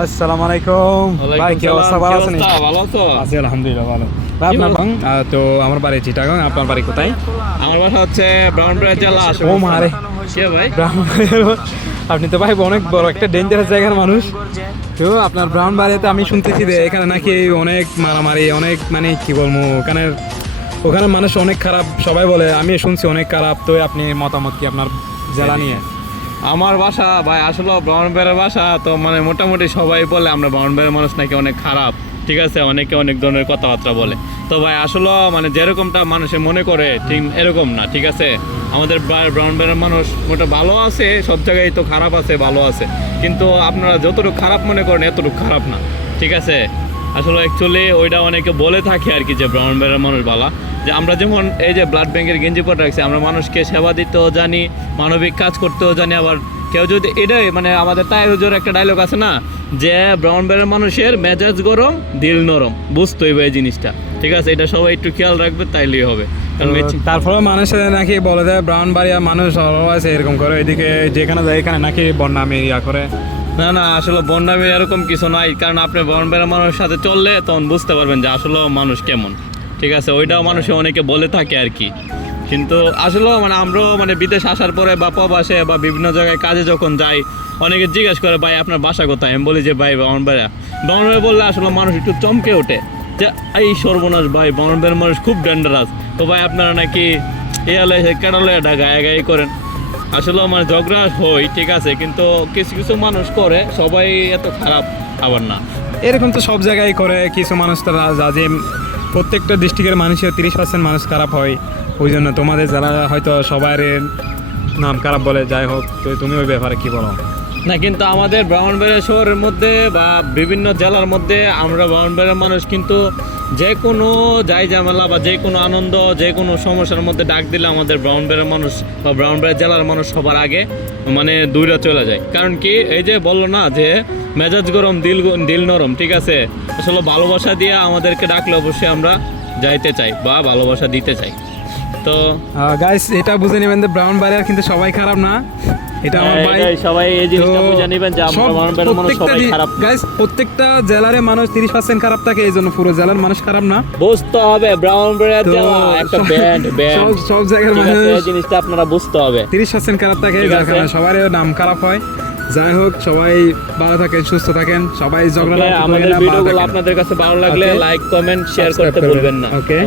আসসালামু আলাইকুম ভাই, কি অবস্থা? ভালো আছেন? ভালো আছো? আছি আলহামদুলিল্লাহ, ভালো। ভাই আপনার তো আমার বাড়ি চিটাগাং, আপনার বাড়ি কোথায়? আমার বাসা হচ্ছে ব্রাহ্মণবাড়িয়া জেলা। ও মারে, কে ভাই? আপনি তো ভাই অনেক বড় একটা ডেঞ্জারাস জায়গার মানুষ। তো আপনার ব্রাহ্মণবাড়িয়াতে আমি শুনতেছি যে এখানে নাকি অনেক মারামারি, অনেক মানে কি বলবো, ওখানে মানুষ অনেক খারাপ সবাই বলে, আমি শুনছি অনেক খারাপ। তো আপনি মতামত কি আপনার জেলা নিয়ে? আমার বাসা ভাই আসলে ব্রাহ্মণবাড়িয়ার বাসা, তো মানে মোটামুটি সবাই বলে আমরা ব্রাহ্মণবাড়িয়ার মানুষ নাকি অনেক খারাপ। ঠিক আছে, অনেকে অনেক ধরনের কথাবার্তা বলে। তো ভাই আসলে মানে যেরকমটা মানুষে মনে করে ঠিক এরকম না। ঠিক আছে, আমাদের ব্রাহ্মণবাড়িয়ার মানুষ মোটা ভালো আছে, সব জায়গায় তো খারাপ আছে ভালো আছে, কিন্তু আপনারা যতটুকু খারাপ মনে করেন এতটুকু খারাপ না। ঠিক আছে, আসলে অ্যাকচুয়ালি ওইটা অনেকে বলে থাকে আর কি, যে ব্রাহ্মণবাড়িয়ার মানুষ ভালো। যে আমরা যেমন এই যে ব্লাড ব্যাংকের গেঞ্জি পরে রাখছি, আমরা মানুষকে সেবা দিতেও জানি, মানবিক কাজ করতেও জানি। আবার কেউ যদি এটাই মানে আমাদের তাই হুজুর একটা ডায়লগ আছে না, যে ব্রাহ্মণবাড়িয়ার মানুষের মেজাজ গরম দিল নরম, বুঝতে হইবে এই জিনিসটা। ঠিক আছে, এটা সবাই একটু খেয়াল রাখবে, তাইলেই হবে। তারপরে মানুষের নাকি বলে দেয় ব্রাহ্মণবাড়িয়া মানুষ আছে এরকম করে, এদিকে যেখানে যায় এখানে নাকি বন্যামি ইয়া করে। না না, আসলে বন্যামি এরকম কিছু নাই, কারণ আপনি ব্রাহ্মণবাড়িয়ার মানুষের সাথে চললে তখন বুঝতে পারবেন যে আসলে মানুষ কেমন। ঠিক আছে, ওইটাও মানুষে অনেকে বলে থাকে আর কি। কিন্তু আসলে মানে আমরাও মানে বিদেশ আসার পরে বা প্রবাসে বা বিভিন্ন জায়গায় কাজে যখন যাই, অনেকে জিজ্ঞেস করে ভাই আপনার বাসা কোথায়। আমি বলি যে ভাই ব্রাহ্মণবাড়িয়া। ব্রাহ্মণবাড়িয়া বললে আসলে মানুষ একটু চমকে ওঠে, যে এই সর্বনাশ ভাই ব্রাহ্মণবাড়িয়ার মানুষ খুব ডেঞ্জারাস। তো ভাই আপনারা নাকি এলে কেডালে গায়ে করেন। আসলে মানে ঝগড়া হই, ঠিক আছে, কিন্তু কিছু কিছু মানুষ করে, সবাই এত খারাপ আবার না। এরকম তো সব জায়গায় করে, কিছু মানুষ তো যে প্রত্যেকটা ডিস্ট্রিক্টের মানুষের 30% মানুষ খারাপ হয়। ওই জন্য তোমাদের যারা হয়তো সবার নাম খারাপ বলে, যাই হোক। তো তুমি ওই ব্যাপারে কি বলো? না, কিন্তু আমাদের ব্রাহ্মণবাড়িয়া শহরের মধ্যে বা বিভিন্ন জেলার মধ্যে আমরা ব্রাহ্মণবাড়িয়ার মানুষ কিন্তু যে কোনো যাই ঝামেলা বা যে কোনো আনন্দ, যে কোনো সমস্যার মধ্যে ডাক দিলে আমাদের ব্রাহ্মণবাড়িয়ার মানুষ বা ব্রাহ্মণবাড়িয়া জেলার মানুষ সবার আগে মানে দূরে চলে যায়। কারণ কি, এই যে বললো না যে মেজাজ গরম দিল নরম। ঠিক আছে, আসলে ভালোবাসা দিয়ে আমাদেরকে ডাকলে অবশ্যই আমরা যাইতে চাই বা ভালোবাসা দিতে চাই। তো গাইস, এটা বুঝে নেবেন যে ব্রাহ্মণবাড়িয়ার কিন্তু সবাই খারাপ না। এটা আমার ভাই, সবাই এই জিনিসটা বুঝে নেবেন যে আমরা ব্রাহ্মণবাড়িয়ার মানুষ সবাই খারাপ না। গাইস, প্রত্যেকটা জেলার মানুষ 30% খারাপ থাকে, এই জন্য পুরো জেলার মানুষ খারাপ না। বুঝতে হবে ব্রাহ্মণবাড়িয়া জেলা একটা ব্যান্ড সব জায়গার মানুষ, এই জিনিসটা আপনারা বুঝতে হবে। 30% খারাপ থাকে, যার কারণে সবার নাম খারাপ হয়। যাই হোক, সবাই ভালো থাকেন, সুস্থ থাকেন, সবাই ঝগড়া না। আমাদের ভিডিওগুলো আপনাদের কাছে ভালো লাগলে লাইক কমেন্ট শেয়ার করতে ভুলবেন না। ওকে।